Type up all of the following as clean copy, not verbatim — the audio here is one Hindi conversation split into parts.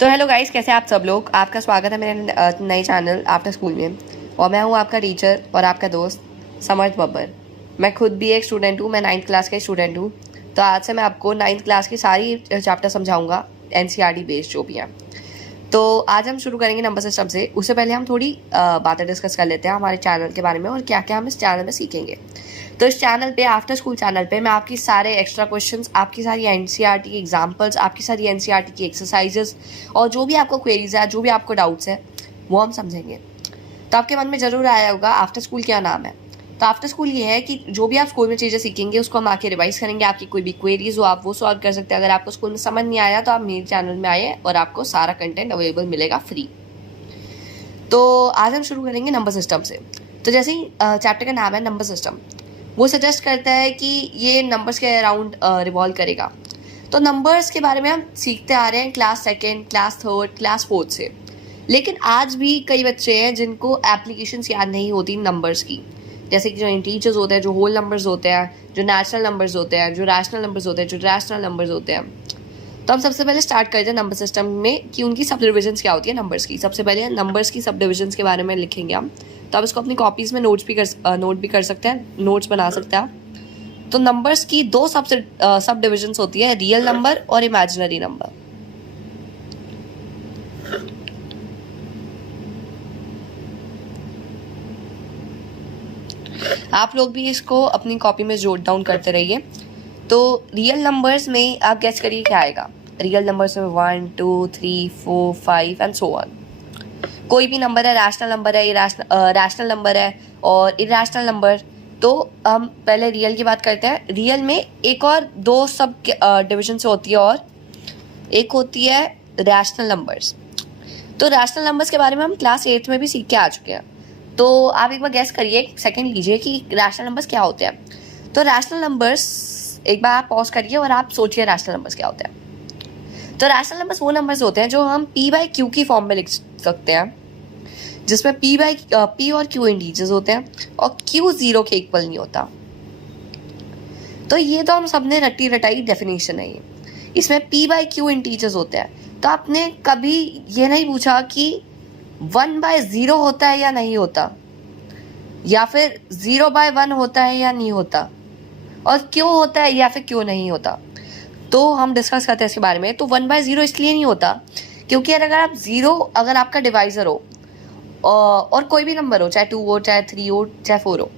तो हेलो गाइस, कैसे आप सब लोग। आपका स्वागत है मेरे नए चैनल आफ्टर स्कूल में। और मैं हूँ आपका टीचर और आपका दोस्त समर्थ बब्बर। मैं खुद भी एक स्टूडेंट हूँ, मैं 9th क्लास का स्टूडेंट हूँ। तो आज से मैं आपको 9th क्लास की सारी चैप्टर समझाऊंगा, एनसीईआरटी बेस्ड जो भी हैं। तो आज हम शुरू करेंगे नंबर सिस्टम से। उससे पहले हम थोड़ी बातें डिस्कस कर लेते हैं हमारे चैनल के बारे में और क्या क्या हम इस चैनल में सीखेंगे। तो इस चैनल पे, आफ्टर स्कूल चैनल पे, मैं आपकी सारे एक्स्ट्रा क्वेश्चंस, आपकी सारी एनसीईआरटी की एग्जांपल्स, आपकी सारी एनसीईआरटी की एक्सरसाइजेस और जो भी आपको क्वेरीज है, जो भी आपको डाउट्स है, वो हम समझेंगे। तो आपके मन में ज़रूर आया होगा आफ्टर स्कूल क्या नाम है। तो आफ्टर स्कूल ये है कि जो भी आप स्कूल में चीज़ें सीखेंगे उसको हम आके रिवाइज करेंगे। आपकी कोई भी क्वेरीज हो आप वो सॉल्व कर सकते हैं। अगर आपको स्कूल में समझ नहीं आया तो आप मेरे चैनल में आए और आपको सारा कंटेंट अवेलेबल मिलेगा फ्री। तो आज हम शुरू करेंगे नंबर सिस्टम से। तो जैसे ही चैप्टर का नाम है नंबर सिस्टम, वो सजेस्ट करता है कि ये नंबर्स के अराउंड रिवॉल्व करेगा। तो नंबर्स के बारे में हम सीखते आ रहे हैं class second, class third, class fourth से। लेकिन आज भी कई बच्चे हैं जिनको एप्लीकेशंस याद नहीं होती नंबर्स की, जैसे कि जो इंटीजर्स होते हैं, जो होल नंबर्स होते हैं, जो नेचुरल नंबर्स होते हैं, जो रैशनल नंबर्स होते हैं, जो रैशनल नंबर्स होते हैं। तो हम सबसे पहले स्टार्ट करते हैं नंबर सिस्टम में कि उनकी सब डिविजन्स क्या होती है नंबर्स की। सबसे पहले नंबर्स की सब डिविजन्स के बारे में लिखेंगे हम। तो आप इसको अपनी कॉपीज़ में नोट भी कर सकते हैं, नोट्स बना सकते हैं आप। तो नंबर्स की दो सब डिविजन्स होती है, रियल नंबर और इमेजिनरी नंबर। आप लोग भी इसको अपनी कॉपी में जोट डाउन करते रहिए। तो रियल नंबर्स में आप गेस करिए क्या आएगा। रियल नंबर्स में 1 2 3 4 5 एंड सो ऑन। कोई भी नंबर है, रैशनल नंबर है, रैशनल नंबर है और इरेशनल नंबर। तो हम पहले रियल की बात करते हैं। रियल में एक और दो सब डिविजन से होती है, और एक होती है रैशनल नंबर्स। तो रैशनल नंबर्स के बारे में हम क्लास 8 में भी सीख के आ चुके हैं। तो आप एक बार गेस करिए, सेकंड लीजिए कि रैशनल नंबर्स क्या होते हैं। तो रैशनल नंबर्स, एक बार आप पॉज करिए और आप सोचिए रैशनल नंबर्स क्या होते हैं। तो रैशनल नंबर्स वो नंबर्स होते हैं जो हम p/q की फॉर्म में लिख सकते हैं, जिसमें p और q इंटीजर्स होते हैं और q 0 के इक्वल नहीं होता। तो ये तो हम सबने रटी रटाई डेफिनेशन है ये। इसमें p/q इंटीजर्स होते हैं। तो आपने कभी ये नहीं पूछा कि 1/0 होता है या नहीं होता, या फिर 0/1 होता है या नहीं होता, और क्यों होता है या फिर क्यों नहीं होता। तो हम डिस्कस करते हैं इसके बारे में। तो 1/0 इसलिए नहीं होता क्योंकि अगर आप 0 अगर आपका डिवाइजर हो और कोई भी नंबर हो, चाहे 2 हो, चाहे 3 हो, चाहे 4 हो।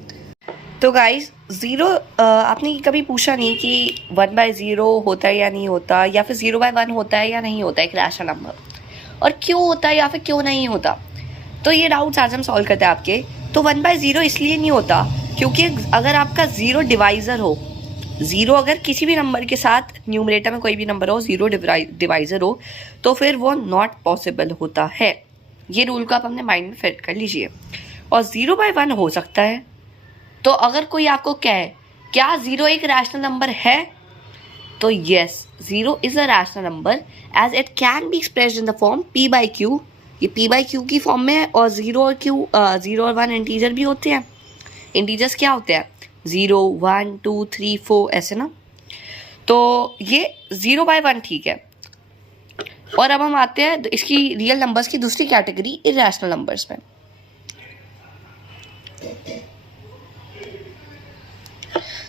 तो गाइस 0 आपने कभी पूछा नहीं कि 1/0 होता है या नहीं होता, या फिर 0/1 होता है या नहीं होता एक रैशनल नंबर, और क्यों होता है या फिर क्यों नहीं होता। तो ये डाउट्स आज हम सॉल्व करते हैं आपके। तो 1/0 इसलिए नहीं होता क्योंकि अगर आपका 0 डिवाइजर हो, 0 अगर किसी भी नंबर के साथ न्यूमरेटर में कोई भी नंबर हो, 0 डिवाइजर हो, तो फिर वो नॉट पॉसिबल होता है। ये रूल को आप अपने माइंड में फिट कर लीजिए। और 0/1 हो सकता है। तो अगर कोई आपको कहे क्या 0 एक रैशनल नंबर है, तो yes, 0 is a rational number as it can be expressed in the form p/q। ये p/q की फॉर्म में है। और 0 और 1 इंटीजर भी होते हैं। इंटीजर्स क्या होते हैं? 0 1 2 3 4 ऐसे ना। तो ये 0/1 ठीक है। और अब हम आते हैं इसकी रियल नंबर्स की दूसरी कैटेगरी, इरेशनल नंबर्स में।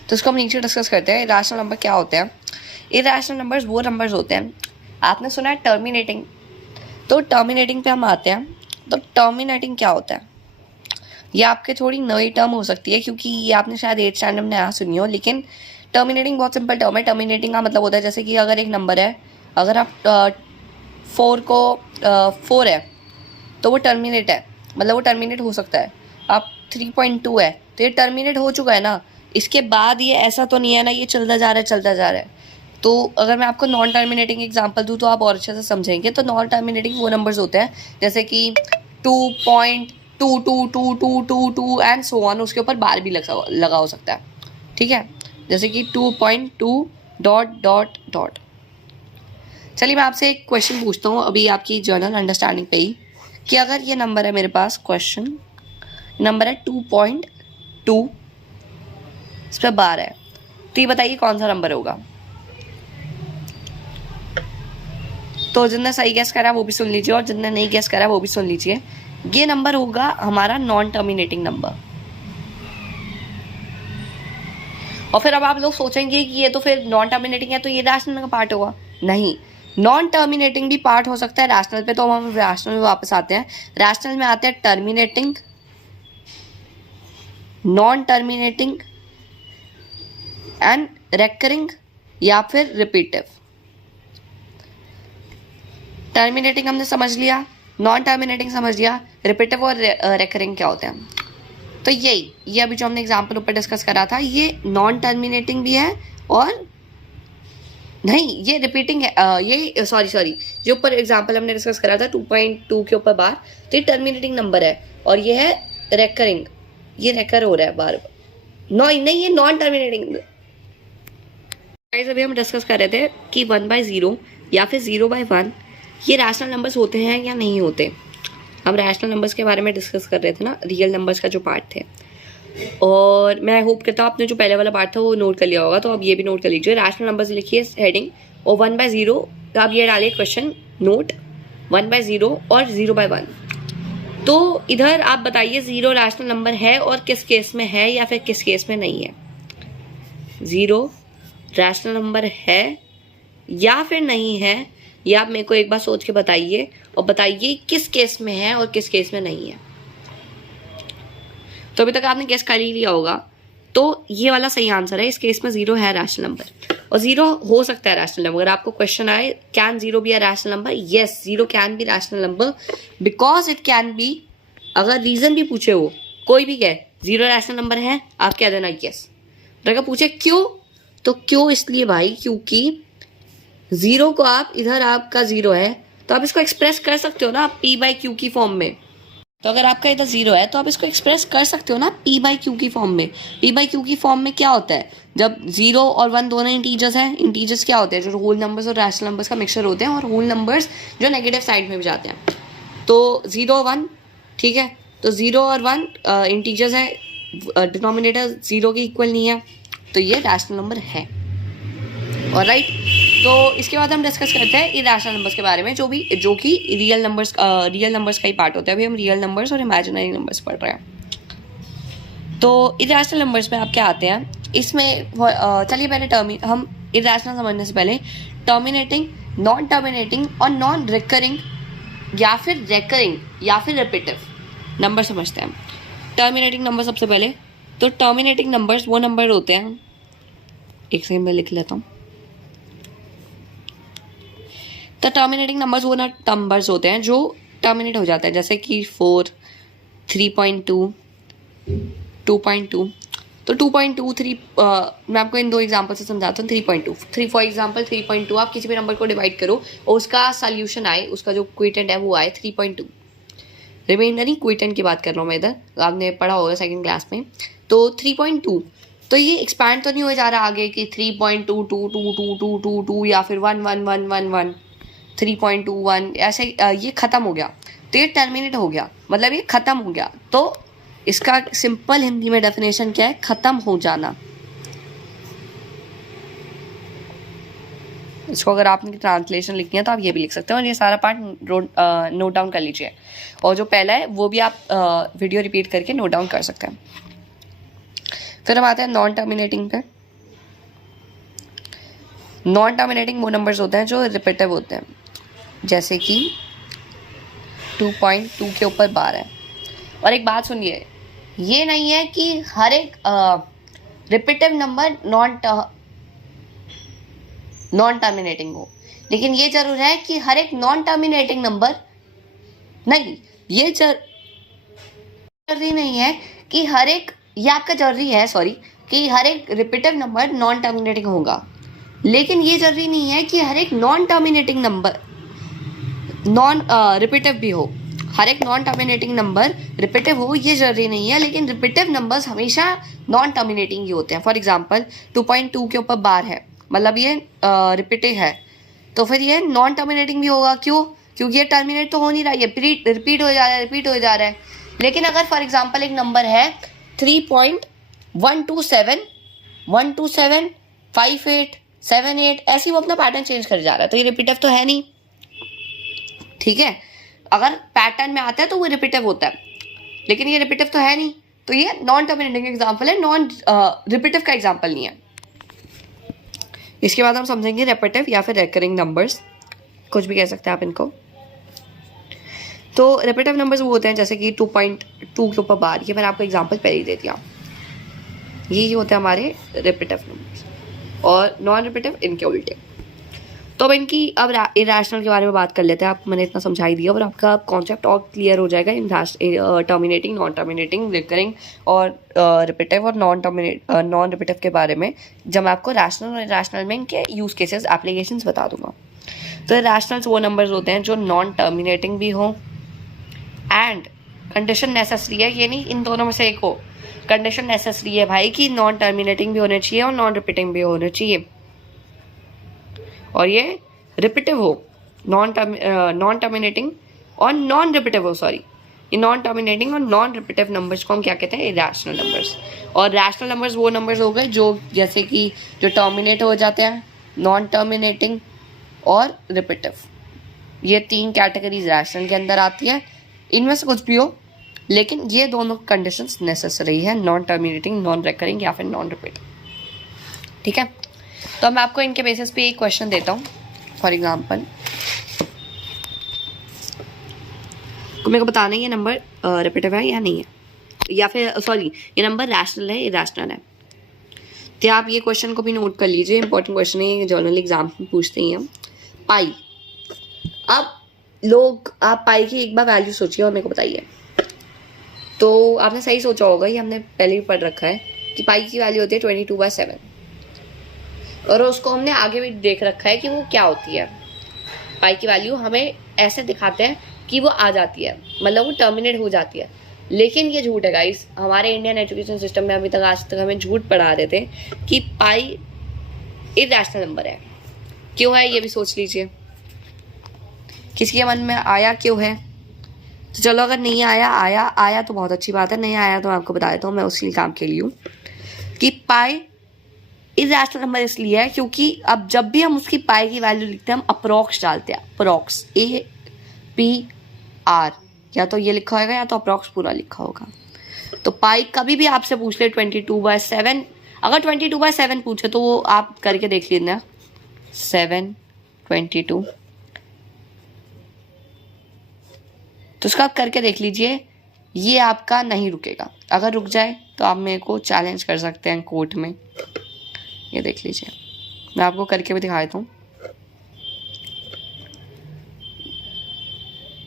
तो इसको हम नीचे डिस्कस करते हैं। इरेशनल नंबर क्या होते हैं? इरेशनल नंबर्स वो नंबर्स होते हैं, आपने सुना है टर्मिनेटिंग। तो टर्मिनेटिंग पे हम आते हैं। तो टर्मिनेटिंग क्या होता है? ये आपके थोड़ी नई टर्म हो सकती है क्योंकि ये आपने शायद 8th स्टैंडर्ड में यहाँ सुनी हो, लेकिन टर्मिनेटिंग बहुत सिंपल टर्म है। टर्मिनेटिंग का मतलब होता है जैसे कि अगर एक नंबर है, अगर आप 4 है तो वो टर्मिनेट है, मतलब वो टर्मिनेट हो सकता है। आप 3.2 है तो ये टर्मिनेट हो चुका है ना। इसके बाद ये ऐसा तो नहीं है ना ये चलता जा रहा है। तो अगर मैं आपको नॉन टर्मिनेटिंग एग्जांपल दूँ तो आप और अच्छे से समझेंगे। तो नॉन टर्मिनेटिंग वो नंबर्स होते हैं जैसे कि 2.22222 एंड सो ऑन, उसके ऊपर बार भी लगा हो सकता है। ठीक है, जैसे कि 2.2 डॉट डॉट डॉट। चलिए मैं आपसे एक क्वेश्चन पूछता हूँ अभी आपकी जर्नल अंडरस्टैंडिंग पे ही, कि अगर ये नंबर है मेरे पास, क्वेश्चन नंबर है 2.2, इस पर बार है, तो ये बताइए कौन सा नंबर होगा। तो जिसने सही गेस करा वो भी सुन लीजिए और जिसने नहीं गेस करा वो भी सुन लीजिए। ये नंबर होगा हमारा नॉन टर्मिनेटिंग नंबर। और फिर अब आप लोग सोचेंगे कि ये तो फिर नॉन टर्मिनेटिंग है तो ये रैशनल का पार्ट होगा। नहीं, नॉन टर्मिनेटिंग भी पार्ट हो सकता है रैशनल पे। तो हम रैशनल में वापस आते हैं। रैशनल में आते हैं terminating, non terminating and recurring या फिर रिपीटिव। टर्मिनेटिंग हमने समझ लिया, नॉन टर्मिनेटिंग समझ लिया, रिपीटिव और रेकरिंग क्या होते हैं। तो ये अभी जो हमने एग्जाम्पल ऊपर डिस्कस करा था ये नॉन टर्मिनेटिंग भी है और नहीं ये रिपीटिंग है। ये सॉरी जो ऊपर एग्जाम्पल हमने डिस्कस करा था 2.2 के ऊपर बार, तो ये टर्मिनेटिंग नंबर है और ये है रेकरिंग, ये रेकर हो रहा है बार बार। नहीं ये नॉन टर्मिनेटिंग। अभी हम डिस्कस कर रहे थे कि 1/0 या फिर 0/1 ये रैशनल नंबर्स होते हैं या नहीं होते। हम रैशनल नंबर्स के बारे में डिस्कस कर रहे थे ना, रियल नंबर्स का जो पार्ट थे। और मैं होप करता हूँ आपने जो पहले वाला पार्ट था वो नोट कर लिया होगा, तो अब ये भी नोट कर लीजिए। रैशनल नंबर्स लिखिए हेडिंग और 1/0 आप ये डालिए क्वेश्चन नोट 1/0 और 0/1। तो इधर आप बताइए 0 रैशनल नंबर है और किस केस में है या फिर किस केस में नहीं है। 0 रैशनल नंबर है या फिर नहीं है, ये आप मेरे को एक बार सोच के बताइए और बताइए किस केस में है और किस केस में नहीं है। तो अभी तक आपने गेस कर ही लिया होगा, तो ये वाला सही आंसर है। इस केस में 0 है रैशनल नंबर और 0 हो सकता है रैशनल नंबर। अगर आपको क्वेश्चन आए can 0 be a rational number, yes 0 can be rational number because it can B. अगर रीजन भी पूछे हो कोई भी कहे 0 रैशनल नंबर है, आप कह देना यस। अगर पूछे क्यों, तो क्यों इसलिए भाई क्योंकि 0 को आप इधर आपका 0 है तो आप इसको एक्सप्रेस कर सकते हो ना p/q की फॉर्म में। तो अगर आपका इधर 0 है तो आप इसको एक्सप्रेस कर सकते हो ना p/q की फॉर्म में। p/q की फॉर्म में क्या होता है, जब 0 और 1 दोनों इंटीजर्स हैं। इंटीजर्स क्या होते हैं, जो होल नंबर्स और रैशनल नंबर्स का मिक्सचर होते हैं, और होल नंबर्स जो नेगेटिव साइड में भी जाते हैं। तो 0 1 ठीक है, तो 0 और 1 इंटीजर्स हैं, डिनोमिनेटर 0 के इक्वल नहीं है, तो ये रैशनल नंबर है। ऑलराइट, तो इसके बाद हम डिस्कस करते हैं इरेशनल नंबर्स के बारे में, जो कि रियल नंबर्स का ही पार्ट होता है। अभी हम रियल नंबर्स और इमेजिनरी नंबर्स पढ़ रहे हैं। तो इरेशनल नंबर्स में आप क्या आते हैं इसमें, चलिए पहले हम इरेशनल समझने से पहले टर्मिनेटिंग, नॉन टर्मिनेटिंग और नॉन रिकरिंग या फिर रेकरिंग या फिर रिपीटिव नंबर समझते हैं। टर्मिनेटिंग नंबर सबसे पहले, तो टर्मिनेटिंग नंबर्स वो नंबर होते हैं, एक सेकंड में लिख लेता हूँ। तो टर्मिनेटिंग नंबर्स वो नंबर्स होते हैं जो टर्मिनेट हो जाते हैं, जैसे कि 4, 3.2, 2.2। तो 2.2, 3 मैं आपको इन दो एग्जांपल से समझाता हूँ। 3.2 फॉर एग्जांपल 3.2 आप किसी भी नंबर को डिवाइड करो और उसका सॉल्यूशन आए, उसका जो क्विटेंट है वो आए 3.2। रिमाइंडर नहीं, क्विटेंट की बात कर रहा हूँ मैं इधर, आपने पढ़ा होगा सेकेंड क्लास में। तो 3.2, तो ये एक्सपैंड तो नहीं हो जा रहा आगे कि 3.2222222 या फिर 11111 3.21 ऐसे, ये ख़त्म हो गया तो ये टर्मिनेट हो गया, मतलब ये ख़त्म हो गया। तो इसका सिंपल हिंदी में डेफिनेशन क्या है, ख़त्म हो जाना। इसको अगर आपने ट्रांसलेशन लिखनी है तो आप ये भी लिख सकते हो और ये सारा पार्ट नोट डाउन कर लीजिए। और जो पहला है वो भी आप वीडियो रिपीट करके नोट डाउन कर सकते हैं। फिर हम आते हैं नॉन टर्मिनेटिंग पे। नॉन टर्मिनेटिंग वो नंबर्स होते हैं जो रिपीटिव होते हैं, जैसे कि 2.2 के ऊपर 12 है। और एक बात सुनिए, ये नहीं है कि हर एक रिपीटिव नंबर नॉन टर्मिनेटिंग हो, लेकिन ये जरूर है कि हर एक नॉन टर्मिनेटिंग नंबर नहीं, ये जरूरी नहीं है कि हर एक, ये आपका जरूरी है सॉरी, कि हर एक रिपीटिव नंबर नॉन टर्मिनेटिंग होगा, लेकिन ये जरूरी नहीं है कि हर एक non terminating number non repetitive भी हो। हर एक नॉन टर्मिनेटिंग नंबर रिपीटिव हो ये जरूरी नहीं है, लेकिन रिपीटिव नंबर्स हमेशा नॉन टर्मिनेटिंग ही होते हैं। फॉर एग्जांपल 2.2 के ऊपर 12 है, मतलब ये रिपीटिव है, तो फिर ये नॉन टर्मिनेटिंग भी होगा। क्यों? क्योंकि ये टर्मिनेट तो हो नहीं रहा, ये रिपीट हो जा रहा है। लेकिन अगर फॉर एग्जांपल एक नंबर है 3.127 127 58 78, ऐसे वो अपना पैटर्न चेंज कर जा रहा है, तो ये रिपीटिव तो है नहीं। ठीक है, अगर पैटर्न में आता है तो वो रिपीटिव होता है, लेकिन ये रिपीटिव तो है नहीं, तो ये नॉन टर्मिनेटिंग एग्जाम्पल है, नॉन रिपीटिव का एग्जाम्पल नहीं है। इसके बाद हम समझेंगे रेपिटिव या फिर रेकरिंग नंबर्स, कुछ भी कह सकते हैं आप इनको। तो रेपिटिव नंबर्स वो होते हैं जैसे कि 2.2 के ऊपर बार, ये मैंने आपको एग्जांपल पहले ही दे दिया। ये होते हैं हमारे रेपिटिव नंबर्स, और नॉन रेपिटिव इनके उल्टे। तो अब इनकी अब इरेशनल के बारे में बात कर लेते हैं। आपको मैंने इतना समझा ही दिया और आपका कॉन्सेप्ट और क्लियर हो जाएगा इन टर्मिनेटिंग, नॉन टर्मिनेटिंग, रिकरिंग और रिपीटिव और नॉन रिपीटिव के बारे में, जब मैं आपको रैशनल और इरेशनल में इनके यूज केसेस, एप्लीकेशंस बता दूंगा। तो इरेशनल्स वो नंबर्स होते हैं जो नॉन टर्मिनेटिंग भी हो एंड कंडीशन नेसेसरी है, ये नहीं इन दोनों में से एक हो, कंडीशन नेसेसरी है भाई कि नॉन टर्मिनेटिंग भी होने चाहिए और नॉन रिपीटिंग भी होने चाहिए, और ये रिपीटिव हो, नॉन टर्मिनेटिंग और नॉन रिपीटिव हो, सॉरी, ये नॉन टर्मिनेटिंग और नॉन रिपीटिव नंबर्स को हम क्या कहते हैं, इरेशनल नंबर्स। और रैशनल नंबर्स वो नंबर्स हो गए जो जैसे कि जो टर्मिनेट हो जाते हैं, नॉन टर्मिनेटिंग और रिपीटिव, ये 3 कैटेगरीज रैशनल के अंदर आती है। इनमें से कुछ भी हो, लेकिन ये दोनों कंडीशंस नेसेसरी है, नॉन टर्मिनेटिंग, नॉन रिकरिंग या फिर नॉन रिपीटिव, ठीक है। तो मैं आपको इनके बेसिस पे एक क्वेश्चन देता हूँ। फॉर एग्जांपल तो मेरे को बताना है ये नंबर रिपीटिव है या नहीं है, या फिर सॉरी ये नंबर रैशनल है, इरेशनल है। तो आप ये क्वेश्चन को भी नोट कर लीजिए, इंपॉर्टेंट क्वेश्चन है, जर्नल एग्जाम में पूछते ही हैं। पाई, अब लोग आप पाई की एक बार वैल्यू सोचिए और मेरे को बताइए। तो आपने सही सोचा होगा, ये हमने पहले भी पढ़ रखा है कि पाई की वैल्यू होती है 22/7, और उसको हमने आगे भी देख रखा है कि वो क्या होती है। पाई की वैल्यू हमें ऐसे दिखाते हैं कि वो आ जाती है, मतलब वो टर्मिनेट हो जाती है, लेकिन ये झूठ है गाइस। हमारे इंडियन एजुकेशन सिस्टम में अभी तक आज तक हमें झूठ पढ़ा रहे थे कि पाई इरेशनल नंबर है। क्यों है ये भी सोच लीजिए, किसी के मन में आया क्यों है? तो चलो अगर नहीं आया तो बहुत अच्छी बात है, नहीं आया तो मैं आपको बता देता हूँ, मैं उसी काम के लिए हूँ कि पाई इरेशनल नंबर इसलिए है क्योंकि अब जब भी हम उसकी पाई की वैल्यू लिखते हैं हम अप्रॉक्स डालते हैं, अप्रॉक्स, APR, या तो ये लिखा होगा या तो अप्रॉक्स पूरा लिखा होगा। तो पाई कभी भी आपसे पूछ ले 22/7, अगर 22/7 पूछे तो वो आप करके देख लेना, 7 22, तो उसका आप करके देख लीजिए, ये आपका नहीं रुकेगा। अगर रुक जाए तो आप मेरे को चैलेंज कर सकते हैं कोर्ट में। ये देख लीजिए, मैं आपको करके भी दिखा देता हूँ।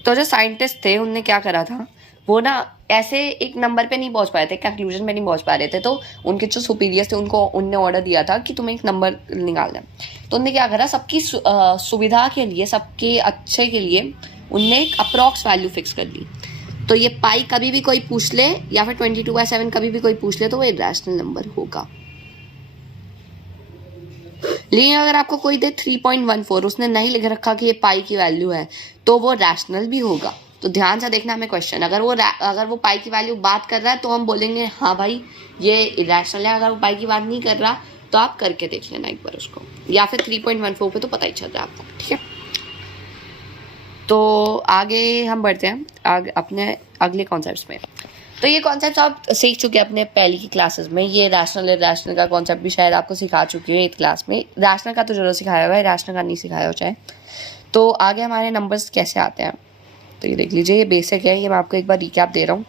तो जो साइंटिस्ट थे उनने क्या करा था, वो ना ऐसे एक नंबर पे नहीं पहुंच पाए थे, कंक्लूजन में नहीं पहुंच पा रहे थे, तो उनके जो सुपीरियर्स थे उनने ऑर्डर दिया था कि तुम्हें एक नंबर निकालना है। तो उनने क्या करा, सबकी सुविधा के लिए, सबके अच्छे के लिए उनने एक अप्रॉक्स वैल्यू फिक्स कर ली। तो ये पाई कभी भी कोई पूछ ले या फिर 22/7 कभी भी कोई पूछ ले तो वो इरेशनल नंबर होगा। लेकिन अगर आपको कोई दे 3.14, उसने नहीं लिख रखा कि ये पाई की वैल्यू है, तो वो रैशनल भी होगा। तो ध्यान से देखना हमें क्वेश्चन, अगर वो पाई की वैल्यू बात कर रहा है तो हम बोलेंगे हाँ भाई ये इरेशनल है। अगर वो पाई की बात नहीं कर रहा तो आप करके देख लेना एक बार उसको, या फिर 3.14 पे तो पता ही चल रहा है आपको, ठीक है। तो आगे हम बढ़ते हैं अपने अगले कॉन्सेप्ट्स में। तो ये कॉन्सेप्ट आप सीख चुके हैं अपने पहली की क्लासेस में। ये रैशनल का कॉन्सेप्ट भी शायद आपको सिखा चुकी हूँ 8th क्लास में। रैशनल का तो जरूर सिखाया हुआ है, रैशनल का नहीं सिखाया हो चाहे। तो आगे हमारे नंबर्स कैसे आते हैं, तो ये देख लीजिए, ये बेसिक है, ये मैं आपको एक बार रिकैप दे रहा हूँ।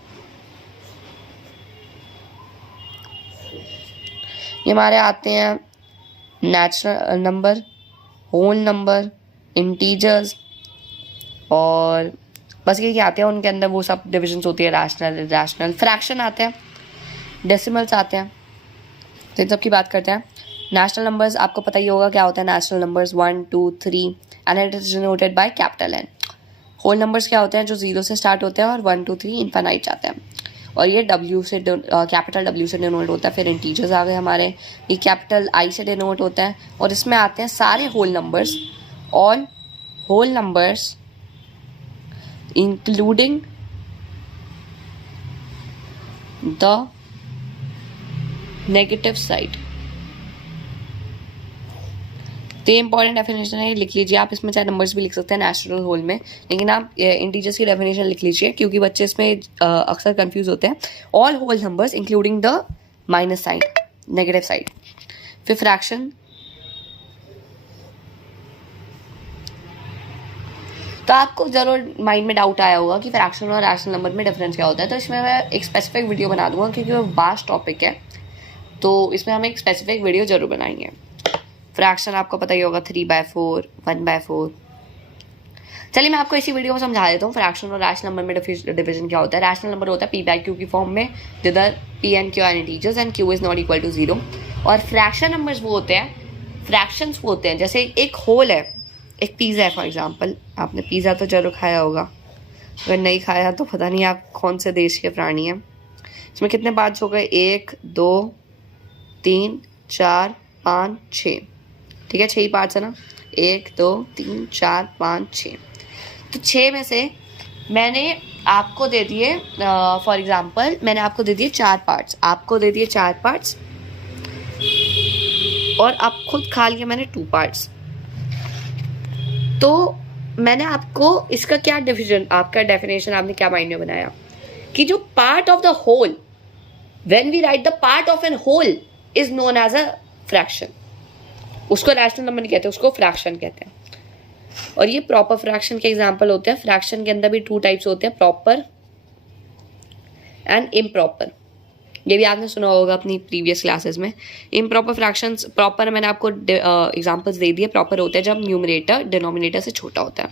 ये हमारे आते हैं natural number, whole number, integers, और बस ये आते हैं। उनके अंदर वो सब डिविजन्स होती है, रैशनल, इरेशनल, फ्रैक्शन आते हैं, डेसिमल्स आते हैं। तो इन सब की बात करते हैं। नेचुरल नंबर्स आपको पता ही होगा क्या होता है। Natural numbers 1 2 3 and it is denoted by capital N। Whole numbers क्या होते हैं, जो 0 से स्टार्ट होते हैं और 1 2 3 इनफाइनाइट जाते हैं, और ये कैपिटल W से डिनोट होता है। फिर इंटीजर्स आ गए हमारे, ये कैपिटल I से डिनोट होता है, और इसमें आते हैं सारे whole numbers, all whole numbers including the negative side, तो ये इंपॉर्टेंट डेफिनेशन है, लिख लीजिए आप। इसमें चाहे नंबर्स भी लिख सकते हैं नेचुरल होल में, लेकिन आप इंटीजर्स की डेफिनेशन लिख लीजिए क्योंकि बच्चे इसमें अक्सर कंफ्यूज होते हैं। All whole numbers including the minus side, negative side. फिर फ्रैक्शन, तो आपको जरूर माइंड में डाउट आया होगा कि फ्रैक्शन और रैशनल नंबर में डिफरेंस क्या होता है। तो इसमें मैं एक स्पेसिफिक वीडियो बना दूंगा क्योंकि वो वास्ट टॉपिक है, तो इसमें हम एक स्पेसिफिक वीडियो जरूर बनाएंगे। फ्रैक्शन आपको पता ही होगा 3/4, 1/4। चलिए मैं आपको इसी वीडियो में समझा देता हूँ फ्रैक्शन और रैशनल नंबर में डिवीजन क्या होता है। रैशनल नंबर होता है p/q की फॉर्म में, जिधर p and q are integers and q is not equal to 0। और फ्रैक्शन नंबर्स वो होते हैं, फ्रैक्शंस वो होते हैं जैसे एक होल है, एक पिज़्ज़ा है फॉर एग्जांपल। आपने पिज़्ज़ा तो जरूर खाया होगा, अगर नहीं खाया तो पता नहीं आप कौन से देश के प्राणी हैं। इसमें कितने पार्ट्स हो गए? 1 2 3 4 5 6, ठीक है, 6 ही पार्ट्स है ना। 1 2 3 4 5 6। तो 6 में से मैंने आपको दे दिए, फॉर एग्जांपल मैंने आपको दे दिए 4 पार्ट्स, आपको दे दिए 4 पार्ट्स, और आप खुद खा लिया मैंने 2 पार्ट्स। तो मैंने आपको इसका क्या डिवीजन, आपका डेफिनेशन आपने क्या माइंड में बनाया कि जो part of the whole, when we write the part of an whole is known as a fraction. उसको रैशनल नंबर नहीं कहते, उसको फ्रैक्शन कहते हैं। और ये प्रॉपर फ्रैक्शन के एग्जांपल होते हैं। फ्रैक्शन के अंदर भी 2 टाइप्स होते हैं, प्रॉपर एंड इम्प्रॉपर। ये भी आपने सुना होगा अपनी प्रीवियस क्लासेस में। इम्प्रॉपर फ्रैक्शंस, प्रॉपर मैंने आपको एग्जांपल्स दे दिए। प्रॉपर होते हैं जब न्यूमरेटर डिनोमिनेटर से छोटा होता है,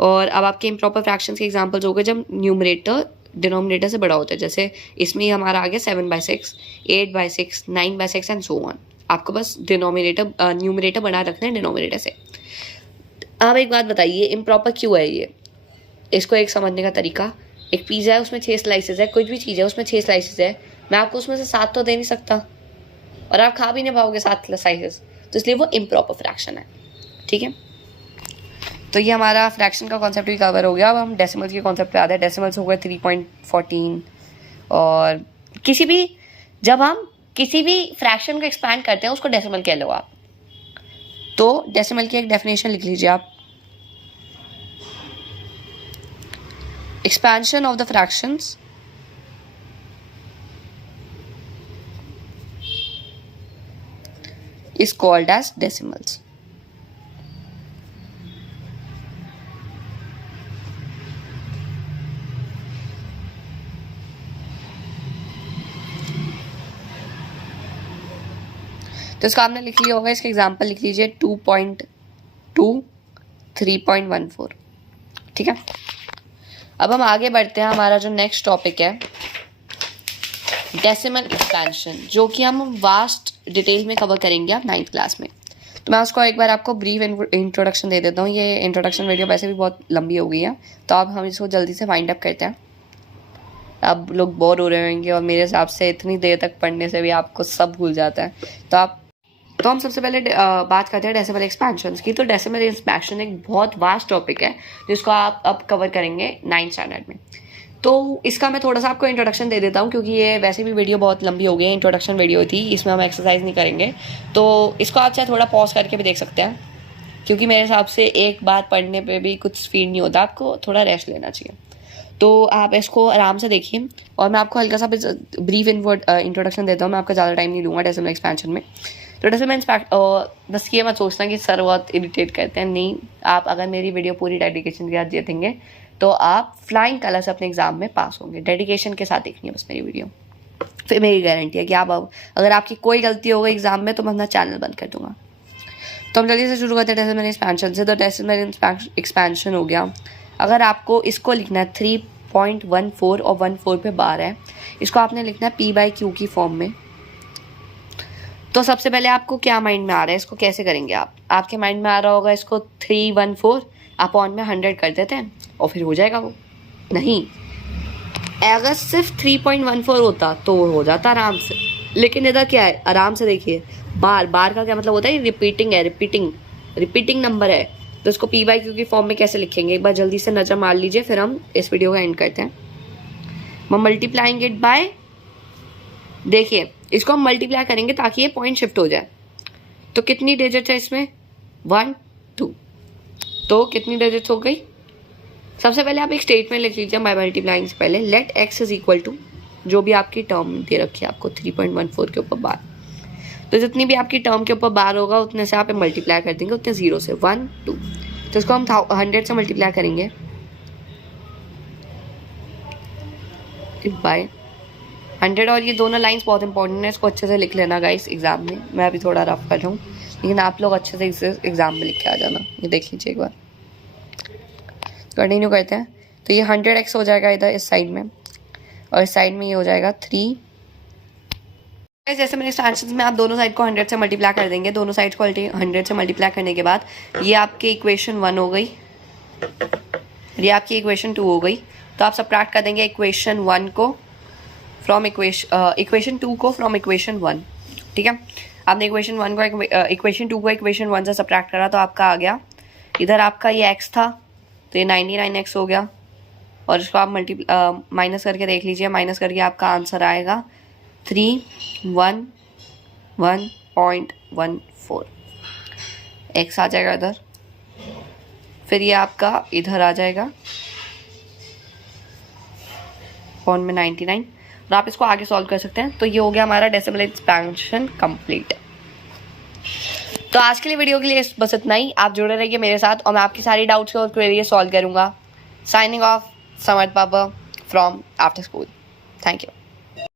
और अब आपके इम्प्रॉपर फ्रैक्शंस के एग्जांपल्स हो गए जब न्यूमरेटर डिनोमिनेटर से बड़ा होता है। जैसे इसमें ही हमारा आ गया 7/6, 8/6, 9/6 एंड सो ऑन। आपको बस डिनोमिनेटर न्यूमरेटर बना रखना है डिनोमिनेटर से। अब एक बात बताइए, इम्प्रॉपर क्यों है ये? इसको एक समझने का तरीका, एक पिज़्ज़ा है, उसमें 6 स्लाइसेस है, कुछ भी चीज़ है उसमें 6 स्लाइसेस है, मैं आपको उसमें से 7 तो दे नहीं सकता, और आप खा भी नहीं पाओगे 7 स्लाइसेस, तो इसलिए वो इम्प्रॉपर फ्रैक्शन है, ठीक है। तो ये हमारा फ्रैक्शन का कॉन्सेप्ट भी कवर हो गया। अब हम डेसिमल्स के कॉन्सेप्ट पे आते हैं। डेसिमल्स हो गए 3.14, और जब हम किसी भी फ्रैक्शन को एक्सपैंड करते हैं उसको डेसिमल कह लो आप। तो डेसिमल की एक डेफिनेशन लिख लीजिए आप। Expansion of the fractions is called as decimals. तो इसका आपने लिख लिया होगा, इसके एग्जांपल लिख लीजिए 2.2, 3.14, ठीक है। अब हम आगे बढ़ते हैं। हमारा जो नेक्स्ट टॉपिक है डेसिमल एक्सपेंशन, जो कि हम वास्ट डिटेल में कवर करेंगे आप 9th क्लास में। तो मैं उसको एक बार आपको ब्रीफ इंट्रोडक्शन दे देता हूँ। ये इंट्रोडक्शन वीडियो वैसे भी बहुत लंबी हो गई है, तो अब हम इसको जल्दी से वाइंड अप करते हैं। अब लोग बोर हो रहे होंगे, और मेरे हिसाब से इतनी देर तक पढ़ने से भी आपको सब भूल जाता है। तो हम सबसे पहले बात करते हैं डेसिमल एक्सपेंशन की। तो डेसिमल एक्सपेंशन एक बहुत वास्ट टॉपिक है जिसको आप अब कवर करेंगे 9th स्टैंडर्ड में। तो इसका मैं थोड़ा सा आपको इंट्रोडक्शन दे देता हूँ, क्योंकि ये वैसे भी वीडियो बहुत लंबी हो गई है, इंट्रोडक्शन वीडियो थी, इसमें हम एक्सरसाइज नहीं करेंगे। तो इसको आप चाहे थोड़ा पॉज करके भी देख सकते हैं, क्योंकि मेरे हिसाब से एक बार पढ़ने पे भी कुछ स्पीड नहीं होता, आपको थोड़ा रेस्ट लेना चाहिए। तो आप इसको आराम से देखिए, और मैं आपको हल्का सा ब्रीफ इंट्रोडक्शन देता हूँ। मैं आपका ज़्यादा टाइम नहीं लूँगा डेसिमल एक्सपेंशन में। तो डेसिमल बस ये मत सोचना कि सर बहुत इरिटेट करते हैं, नहीं। आप अगर मेरी वीडियो पूरी डेडिकेशन के साथ देखेंगे तो आप फ्लाइंग कलर से अपने एग्जाम में पास होंगे। डेडिकेशन के साथ देखनी है बस मेरी वीडियो, फिर मेरी गारंटी है कि आप अगर आपकी कोई गलती हो गई एग्जाम में तो मैं अपना चैनल बंद कर दूंगा। तो हम जल्दी से शुरू करते हैं डेसिमल एक्सपेंशन से। तो डेसिमल एक्सपेंशन हो गया। अगर आपको इसको लिखना है 3.14 और 14 पे बार है, इसको आपने लिखना है p/q की फॉर्म में। तो सबसे पहले आपको क्या माइंड में आ रहा है, इसको कैसे करेंगे आप? आपके माइंड में आ रहा होगा इसको 314 अपॉन में 100 कर देते हैं और फिर हो जाएगा वो। नहीं, अगर सिर्फ 3.14 होता तो हो जाता आराम से, लेकिन इधर क्या है, आराम से देखिए। बार का क्या मतलब होता है? रिपीटिंग है, रिपीटिंग नंबर है। तो इसको p/q की फॉर्म में कैसे लिखेंगे, एक बार जल्दी से नजर मार लीजिए, फिर हम इस वीडियो का एंड करते हैं। हम मल्टीप्लाइंग इट बाय, देखिए इसको हम मल्टीप्लाई करेंगे ताकि ये पॉइंट शिफ्ट हो जाए। तो कितनी डिजिट है इसमें? 1 2। तो कितनी डिजिट्स हो गई? सबसे पहले आप एक स्टेटमेंट लिख लीजिए बाय मल्टीप्लाइंग से पहले, let x is equal to जो भी आपकी टर्म दे रखी है आपको 3.14 के ऊपर बार, तो जितनी भी आपकी टर्म के ऊपर बार होगा उतने से आप मल्टीप्लाई कर देंगे, उतने 0 से 1 2। तो इसको हम 100 से मल्टीप्लाई करेंगे बाय 100। और ये दोनों लाइंस बहुत इंपॉर्टेंट है, इसको अच्छे से लिख लेना गाइस एग्जाम में। मैं अभी थोड़ा रफ कर रहा हूँ, लेकिन आप लोग अच्छे से इसे एग्जाम में लिख के आ जाना। ये देख लीजिए एक बार, कंटिन्यू करते हैं। तो ये 100x हो जाएगा इधर इस साइड में, और इस साइड में ये हो जाएगा 3। जैसे मैंने आंसर्स में आप दोनों साइड को 100 से मल्टीप्लाई कर देंगे, दोनों साइड को 100 से मल्टीप्लाई करने के बाद ये आपकी इक्वेशन 1 हो गई, ये आपकी इक्वेशन 2 हो गई। तो आप सबट्रैक्ट कर देंगे इक्वेशन 1 को फ्रॉम इक्वेशन 2 को फ्रॉम इक्वेशन 1। ठीक है, आपने इक्वेशन 1 को इक्वेशन 2 को इक्वेशन 1 से सबट्रैक्ट करा तो आपका आ गया, इधर आपका ये x था तो ये 99x हो गया, और इसको आप माइनस करके देख लीजिए, माइनस करके आपका आंसर आएगा 311.14। x आ जाएगा इधर, फिर ये आपका इधर आ जाएगा पॉइंट में 99, और आप इसको आगे सॉल्व कर सकते हैं। तो ये हो गया हमारा डेसिमल एक्सपेंशन कंप्लीट। तो आज के लिए वीडियो के लिए बस इतना ही। आप जुड़े रहिए मेरे साथ और मैं आपकी सारी डाउट्स और क्वेरी सॉल्व करूंगा। साइनिंग ऑफ, समर्थ पापा from after school. Thank you.